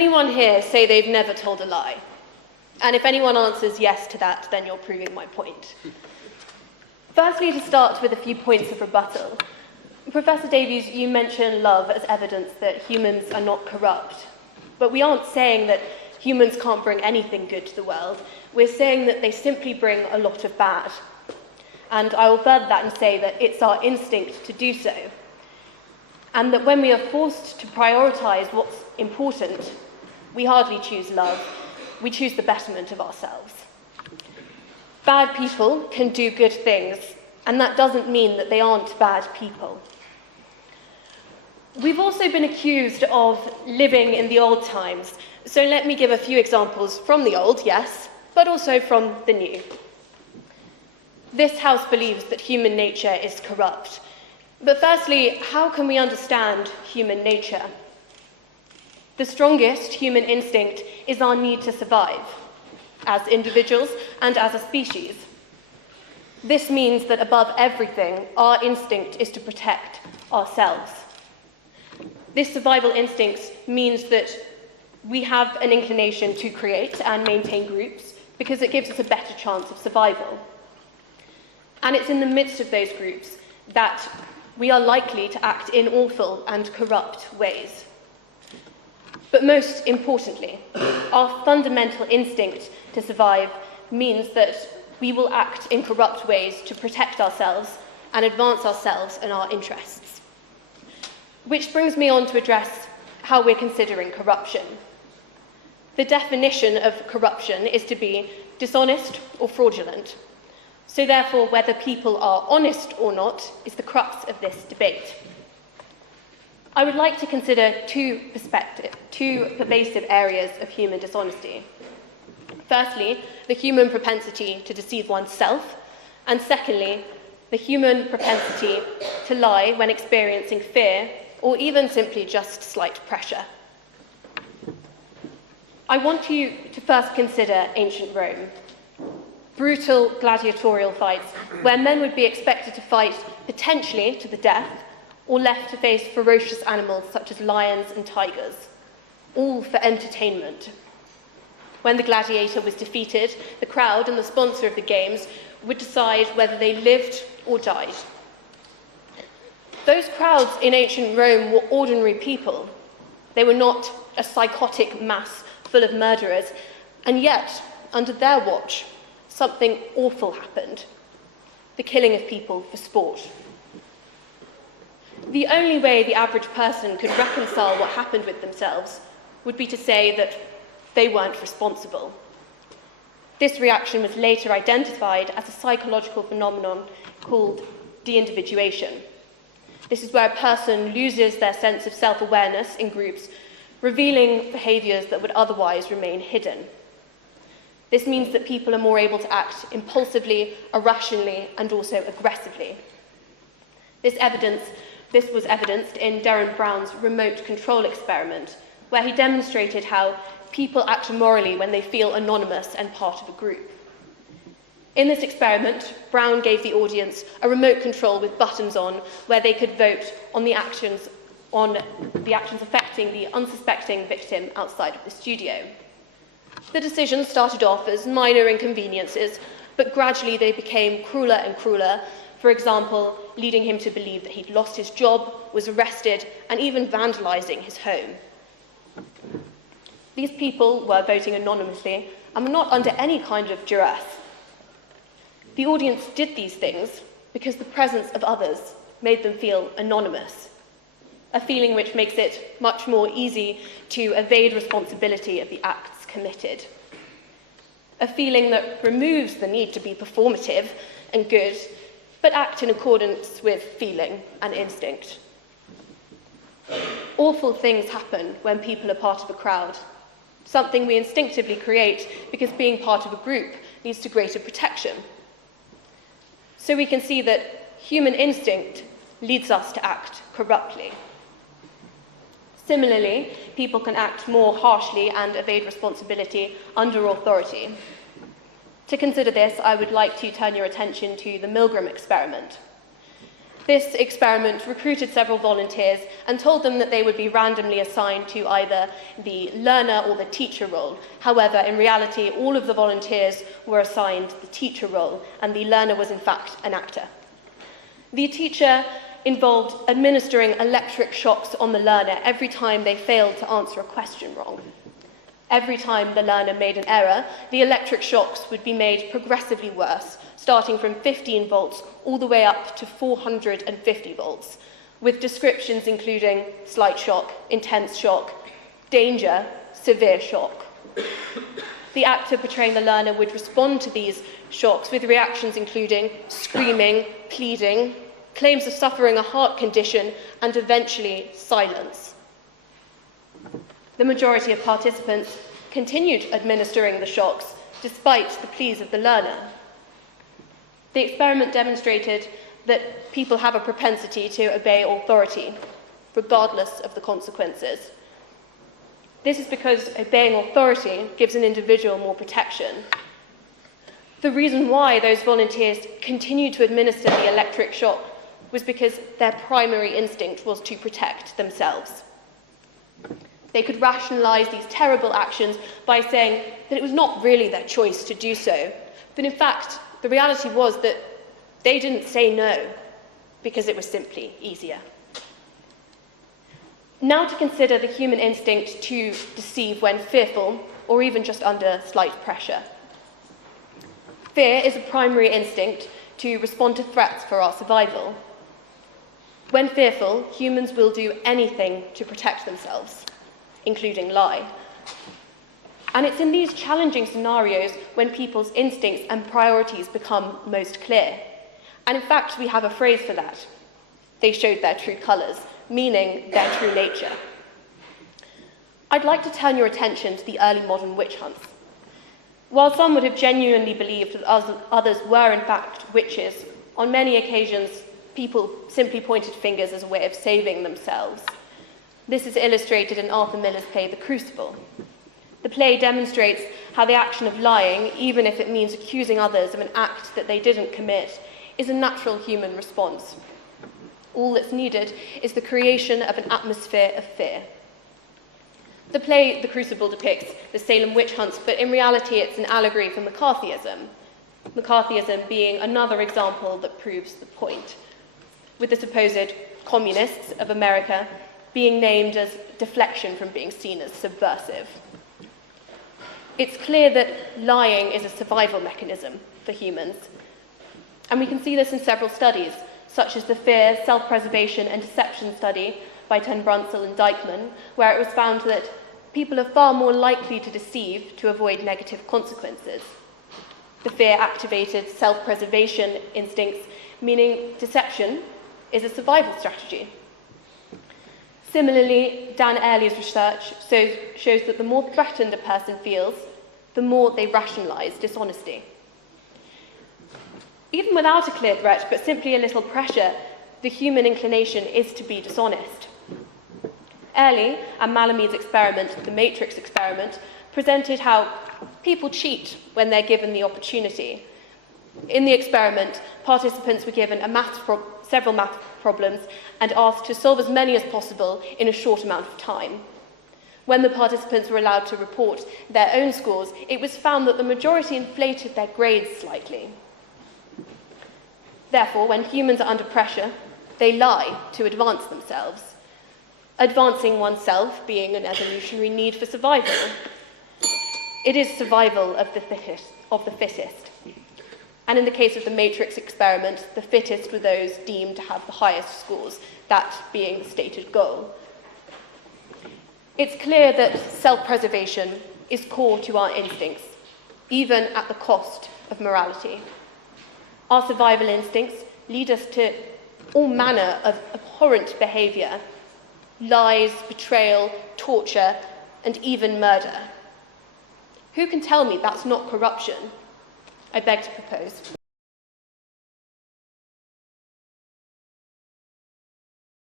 anyone here say they've never told a lie? And if anyone answers yes to that, then you're proving my point. Firstly, to start with a few points of rebuttal. Professor Davies, you mentioned love as evidence that humans are not corrupt. But we aren't saying that humans can't bring anything good to the world. We're saying that they simply bring a lot of bad. And I will further that and say that it's our instinct to do so. And that when we are forced to prioritise what's important, we hardly choose love. We choose the betterment of ourselves. Bad people can do good things, and that doesn't mean that they aren't bad people. We've also been accused of living in the old times, so let me give a few examples from the old, yes, but also from the new. This house believes that human nature is corrupt. But firstly, how can we understand human nature? The strongest human instinct is our need to survive, as individuals and as a species. This means that above everything, our instinct is to protect ourselves. This survival instinct means that we have an inclination to create and maintain groups because it gives us a better chance of survival. And it's in the midst of those groups that we are likely to act in awful and corrupt ways. But most importantly, our fundamental instinct to survive means that we will act in corrupt ways to protect ourselves and advance ourselves and our interests. Which brings me on to address how we're considering corruption. The definition of corruption is to be dishonest or fraudulent. So therefore, whether people are honest or not is the crux of this debate. I would like to consider two pervasive areas of human dishonesty. Firstly, the human propensity to deceive oneself, and secondly, the human propensity to lie when experiencing fear or even simply just slight pressure. I want you to first consider ancient Rome. Brutal gladiatorial fights where men would be expected to fight potentially to the death or left to face ferocious animals such as lions and tigers, all for entertainment. When the gladiator was defeated, the crowd and the sponsor of the games would decide whether they lived or died. Those crowds in ancient Rome were ordinary people. They were not a psychotic mass full of murderers, and yet, under their watch, something awful happened: the killing of people for sport. The only way the average person could reconcile what happened with themselves would be to say that they weren't responsible. This reaction was later identified as a psychological phenomenon called de-individuation. This is where a person loses their sense of self-awareness in groups, revealing behaviours that would otherwise remain hidden. This means that people are more able to act impulsively, irrationally, and also aggressively. This was evidenced in Derren Brown's remote control experiment, where he demonstrated how people act morally when they feel anonymous and part of a group. In this experiment, Brown gave the audience a remote control with buttons on, where they could vote on the actions affecting the unsuspecting victim outside of the studio. The decisions started off as minor inconveniences, but gradually they became crueler and crueler, for example, leading him to believe that he'd lost his job, was arrested, and even vandalising his home. These people were voting anonymously and were not under any kind of duress. The audience did these things because the presence of others made them feel anonymous, a feeling which makes it much more easy to evade responsibility of the acts committed. A feeling that removes the need to be performative and good, but act in accordance with feeling and instinct. Awful things happen when people are part of a crowd, something we instinctively create because being part of a group leads to greater protection. So we can see that human instinct leads us to act corruptly. Similarly, people can act more harshly and evade responsibility under authority. To consider this, I would like to turn your attention to the Milgram experiment. This experiment recruited several volunteers and told them that they would be randomly assigned to either the learner or the teacher role. However, in reality, all of the volunteers were assigned the teacher role, and the learner was in fact an actor. The teacher involved administering electric shocks on the learner every time they failed to answer a question wrong. Every time the learner made an error, the electric shocks would be made progressively worse, starting from 15 volts all the way up to 450 volts, with descriptions including slight shock, intense shock, danger, severe shock. The actor portraying the learner would respond to these shocks with reactions including screaming, pleading, claims of suffering a heart condition, and eventually silence. The majority of participants continued administering the shocks despite the pleas of the learner. The experiment demonstrated that people have a propensity to obey authority, regardless of the consequences. This is because obeying authority gives an individual more protection. The reason why those volunteers continued to administer the electric shock was because their primary instinct was to protect themselves. They could rationalize these terrible actions by saying that it was not really their choice to do so, but in fact, the reality was that they didn't say no because it was simply easier. Now to consider the human instinct to deceive when fearful or even just under slight pressure. Fear is a primary instinct to respond to threats for our survival. When fearful, humans will do anything to protect themselves, including lie. And it's in these challenging scenarios when people's instincts and priorities become most clear. And in fact, we have a phrase for that. They showed their true colours, meaning their true nature. I'd like to turn your attention to the early modern witch hunts. While some would have genuinely believed that others were in fact witches, on many occasions people simply pointed fingers as a way of saving themselves. This is illustrated in Arthur Miller's play The Crucible. The play demonstrates how the action of lying, even if it means accusing others of an act that they didn't commit, is a natural human response. All that's needed is the creation of an atmosphere of fear. The play The Crucible depicts the Salem witch hunts, but in reality it's an allegory for McCarthyism. McCarthyism being another example that proves the point, with the supposed communists of America being named as deflection from being seen as subversive. It's clear that lying is a survival mechanism for humans. And we can see this in several studies, such as the Fear, Self-Preservation and Deception study by Ten Brunsell and Dykman, where it was found that people are far more likely to deceive to avoid negative consequences. The fear-activated self-preservation instincts, meaning deception, is a survival strategy. Similarly, Dan Airley's research shows that the more threatened a person feels, the more they rationalise dishonesty. Even without a clear threat, but simply a little pressure, the human inclination is to be dishonest. Airley and Malamu's experiment, the Matrix experiment, presented how people cheat when they're given the opportunity. In the experiment, participants were given several maths problems and asked to solve as many as possible in a short amount of time. When the participants were allowed to report their own scores, it was found that the majority inflated their grades slightly. Therefore, when humans are under pressure, they lie to advance themselves, advancing oneself being an evolutionary need for survival. It is survival of the fittest. And in the case of the Matrix experiment, the fittest were those deemed to have the highest scores, that being the stated goal. It's clear that self-preservation is core to our instincts, even at the cost of morality. Our survival instincts lead us to all manner of abhorrent behaviour, lies, betrayal, torture, and even murder. Who can tell me that's not corruption? I beg to propose.